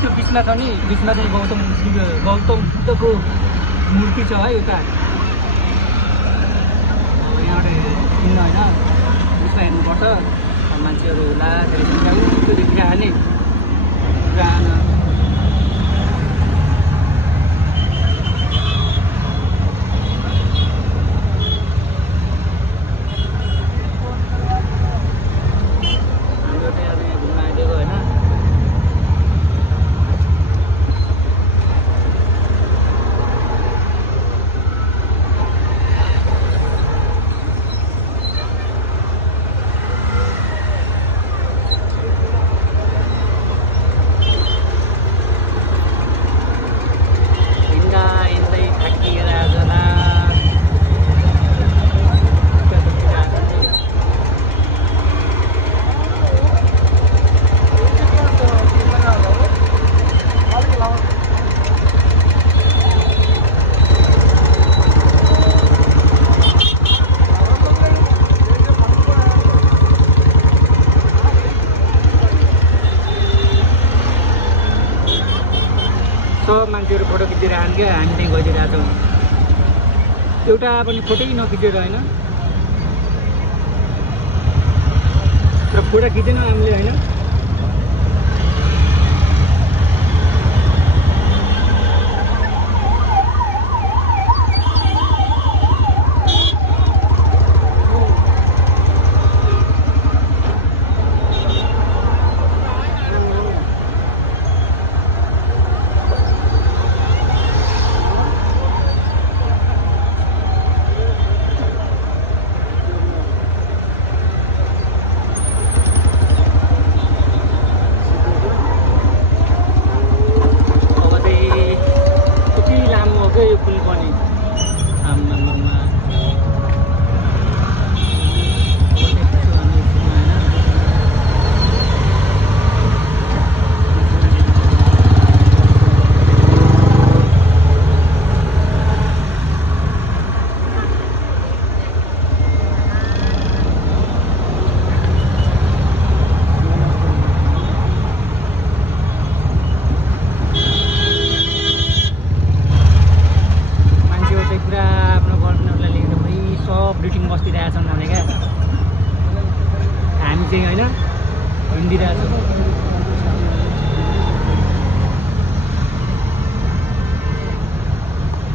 त्यो बिचमा छ नि, बिचमा चाहिँ गौतम बुद्धको मूर्ति छ है उता यहाँबाट हिँड्नु होइन, बिचमा हेर्नुपर्छ। मान्छेहरू होला त्यो देखिरहेको नि पुरानो सब मान्छेहरू फोटो खिचिरहेको क्या, हामी त्यहीँ गइदिरहेको छौँ। एउटा पनि फोटै नखिचेर होइन, तर फोटो खिचेन हामीले होइन।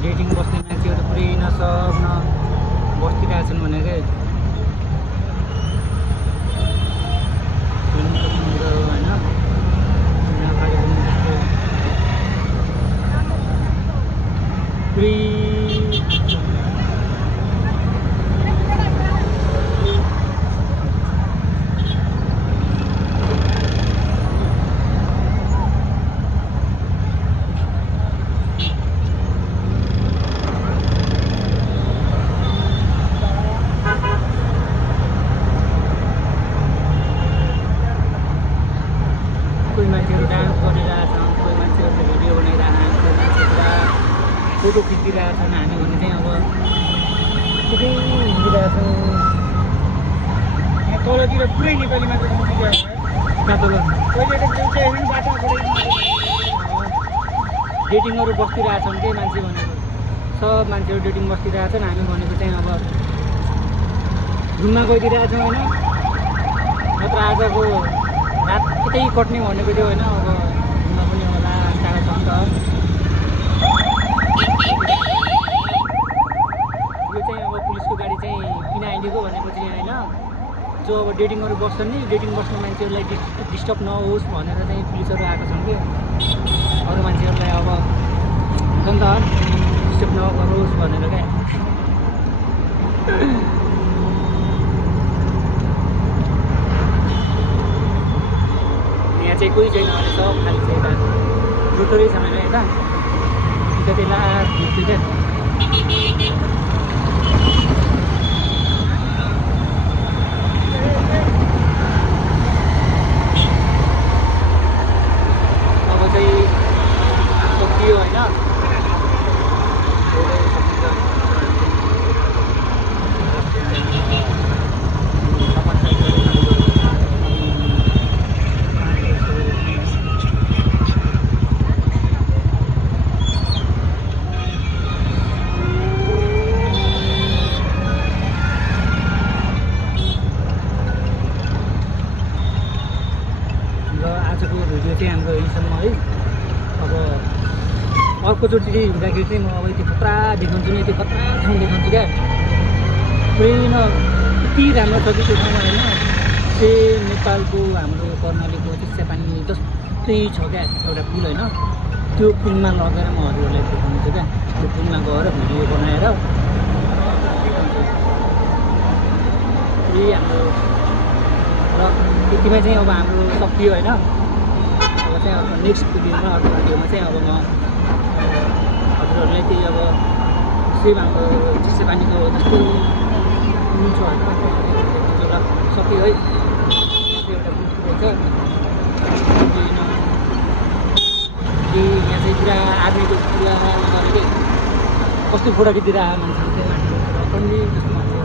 डेटिङ बस्ने मान्छेहरू पुरै सब बस्तिरहेको छन् भनेकै फोटो खिचिरहेका छन्। हामी भने चाहिँ अब पुरै हिँडिरहेको छौँ। तलतिर पुरै नेपाली मात्र डेटिङहरू बस्तिरहेका छन् त्यही मान्छे भनेको। सब मान्छेहरू डेटिङ बस्तिरहेका छन्। हामी भनेको चाहिँ अब घुममा गइदिरहेका छौँ होइन, नत्र आजको रात यतै कट्ने भनेको थियो होइन। अब घुममा पनि होला टाढा छ नि त। यो चाहिँ अब पुलिसको गाडी चाहिँ किन आइदिएको भनेपछि होइन, जो अब डेटिङहरू बस्छन् नि, डेटिङ बस्ने मान्छेहरूलाई डिस्टर्ब नहोस् भनेर चाहिँ पुलिसहरू आएको छन् कि अरू मान्छेहरूलाई अब हुन्छ नि त डिस्टर्ब नगरोस् भनेर क्या। यहाँ चाहिँ कोही छैन भने सब खाली छ। यता रुटरै छ होइन, यता त्यति लास्ट भित्ति क्या। अब चाहिँ सकियो होइन। अर्कोचोटि चाहिँ हुँदाखेरि चाहिँ म अब यति खतरा देखाउँछु नि, यति खतरा ठाउँ देखाउँछु क्या। पुरै न यति राम्रो छ कि त्यो ठाउँमा होइन। सेम नेपालको हाम्रो कर्णालीको चिसापानी जस्तै छ क्या एउटा पुल होइन। त्यो पुलमा लगेर म हजुरहरूलाई देखाउँछु क्या। त्यो पुलमा गएर भिडियो बनाएर देखाउँछु। यही हाम्रो र यतिमै चाहिँ अब हाम्रो सकियो होइन। अब चाहिँ अब नेक्स्ट भिडियोमा अर्को भिडियोमा चाहिँ अब म हजुरहरूलाई त्यही अब सेम हाम्रो चिसापानीको जस्तो पुल छ होइन त्यो सक्यो है। एउटा पुल पुगेको छ यहाँ चाहिँ पुरा आर्मीको पुरा गरेको कस्तो फोटो खिचिरहेको मान्छेहरू चाहिँ मान्छे कहिले जस्तो मान्छे।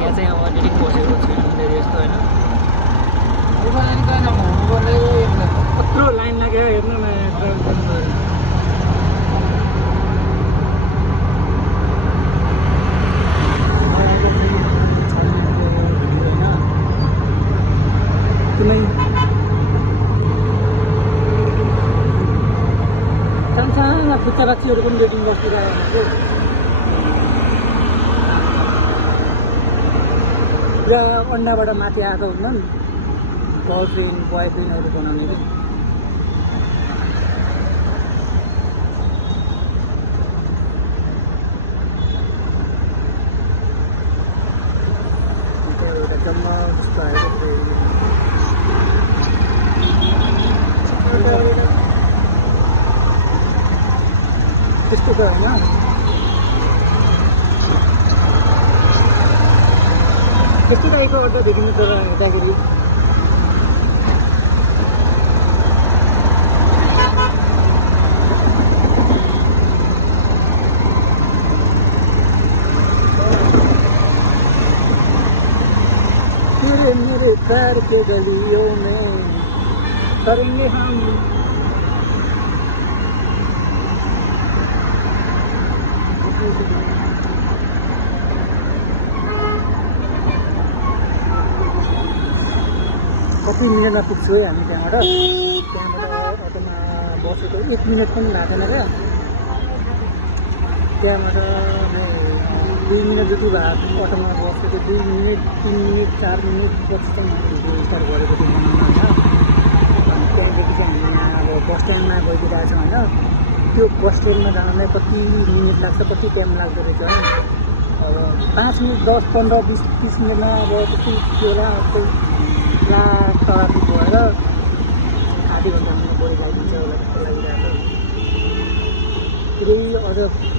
यहाँ चाहिँ अब अलिअलि बसेको छैन यस्तो होइन। कत्रो लाइन लाग्यो हेर्नु न। सानसाना खुच्चा बाच्छीहरू पनि डेटिङ बसिरहेको पुरा अन्डाबाट माथि आएको हुन्छन् गर्लफ्रेन्ड बोयफ्रेन्डहरू बनाउने कि। एउटा जम्मा जस्तो आएको त्यस्तो त होइन। त्यस्तो टाइपको अड्डा देखिनु तर हेर्दाखेरि मेरे प्यार के गलियों में करेंगे हम कति मिनटमा पुग्छौँ है हामी त्यहाँबाट अटोमा बसेको 1 मिनट पनि लाग्दैन क्या। त्यहाँबाट 2 मिनट जति भयो अटोमा बसेको 2 मिनट 3 मिनट 4 मिनट पछि चाहिँ हामीले स्टार्ट गरेको थियौँ होइन। अनि त्यहाँदेखि चाहिँ हामी यहाँ अब बस स्ट्यान्डमा गइदिरहेको छौँ होइन। त्यो बस स्ट्यान्डमा जानलाई कति मिनट लाग्छ कति टाइम लाग्दो रहेछ है। अब 5 मिनट 10 15 20 30 मिनटमा अब त्यस्तै त्यो होला। पुरा ट्राफिक भएर आधी घन्टा मैले बढी लगाइदिन्छ होला जस्तो लागिरहेको छ। पुरै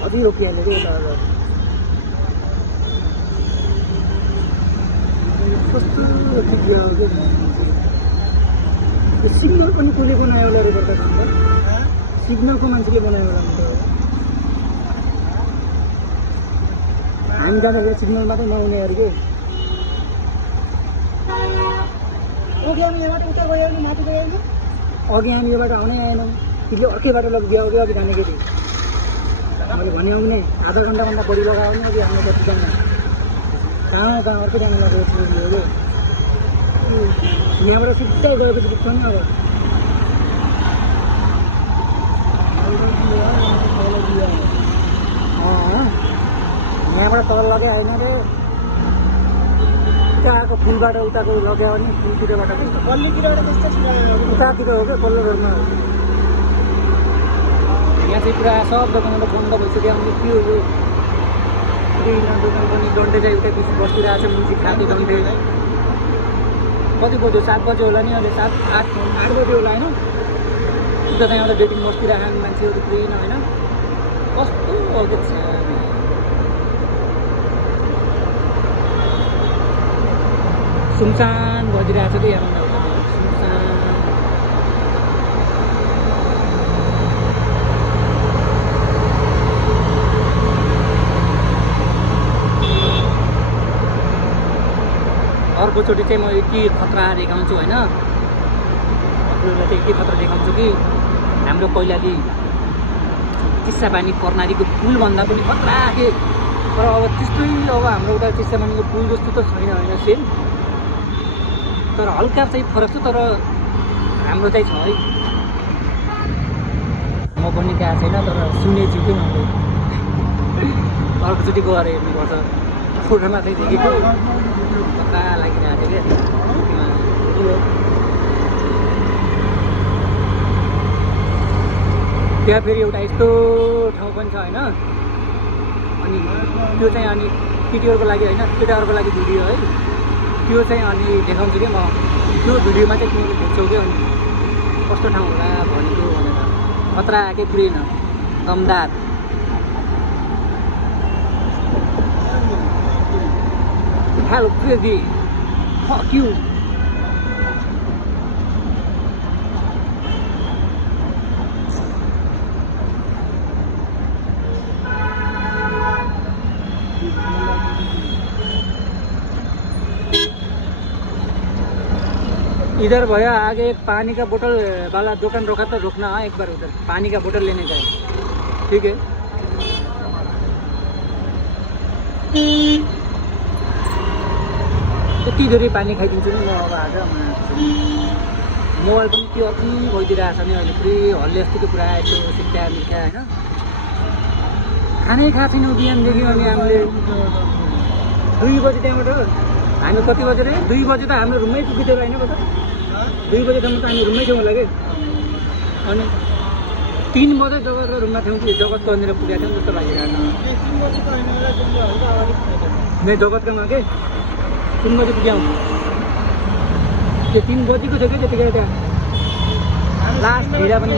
अझै रोकिहाल्यो कि यता कस्तो ठिक हो कि। त्यो सिग्नल पनि कसले बनायो होला रे गर्दा सिग्नलको मान्छेले बनायो होला नि त। हामी जाँदाखेरि सिग्नल मात्रै नहुने अरे के। अघि हामी यहाँबाट उता गयो भने माथि गयो भने अघि हामी योबाट आउनै आएनौँ। त्यसले अर्कै बाटो लग्यो अघि जाने केटी मैले भने आउने आधा घन्टाभन्दा बढी लगायो भने अघि हामीले कतिजना कहाँ अर्कै जानु लगेको छु यहाँबाट सिधै गएपछि पुग्छ नि। अब यहाँबाट तल लगे होइन रे उताको पुलबाट उताको लग्यो भने पुलतिरबाट पल्लीतिरबाट उतातिर हो क्या पल्लो रोडमा। यहाँ चाहिँ पुरा सब दोकानहरू बन्द भइसक्यो। अनि त्यो दोकान पनि डन्डे चाहिँ उता पछि बसिरहेको छ मुन्सी खाएको डन्डे। कति बज्यो 7 बज्यो होला नि। अहिले 7 8 बज्यो होला होइन। उता चाहिँ एउटा डेटिङ बसिरहेको मान्छेहरू पुरै न होइन। कस्तो अगेट छ सुनसान भइदिरहेको छ कि यहाँ सुनसान। अर्कोचोटि चाहिँ म यति खतरा देखाउँछु होइन। हजुरहरूलाई चाहिँ यति खतरा देखाउँछु कि हाम्रो पहिलाको चिसापानी कर्णालीको पुलभन्दा पनि खतरा के। तर अब त्यस्तै अब हाम्रो उता चिसापानीको पुल जस्तो त छैन होइन। सेम तर हल्का चाहिँ फरक छ, तर हाम्रो चाहिँ छ है। म पनि गएको छैन, तर सुनेछु कि मैले अर्कोचोटि गएर हेर्नुपर्छ। फोटोमा चाहिँ देखेको पक्का लागिरहेको थियो क्या। त्यहाँ फेरि एउटा यस्तो ठाउँ पनि छ होइन, अनि त्यो चाहिँ अनि केटीहरूको लागि होइन, केटाहरूको लागि भिडियो है। त्यो चाहिँ अनि देखाउँछु क्या म, त्यो भिडियोमा चाहिँ तिमीले देख्छौ क्या। अनि कस्तो ठाउँ होला भनेको भनेर, खतरा आएकै पुरै न दमदार। Hello baby, fuck you. इधर भैया आगे एक पानी का बोतल वाला दुकान रोका तो रुकना, हाँ एक बार उधर पानी का बोतल लेने का है, ठीक है। यति धेरै पानी खाइदिन्छु नि म अब आज। मोबाइल पनि त्यो अति भइदिरहेको छ नि अहिले, पुरै हल्ले जस्तो पुरा यस्तो सिक्का मिर्खा होइन। खानै खाएको छैनौँ बिहानदेखि। अनि हामीले 2 बजी त्यहाँबाट हामी कति बजे रे 2 बजे त हाम्रो रुममै पुगिदियो होइन बता। 2 बजेसम्म त हामी रुममै थियौँ होला कि। अनि 3 बजे जगतको रुममा थियौँ कि जगतको अन्तिर पुगेको थियौँ जस्तो लागिरहेको छ। जगतकोमा के 3 बजे पुग्यौँ, त्यो 3 बजीको थियो क्या त्यतिखेर। त्यहाँ लास्ट भिडा पनि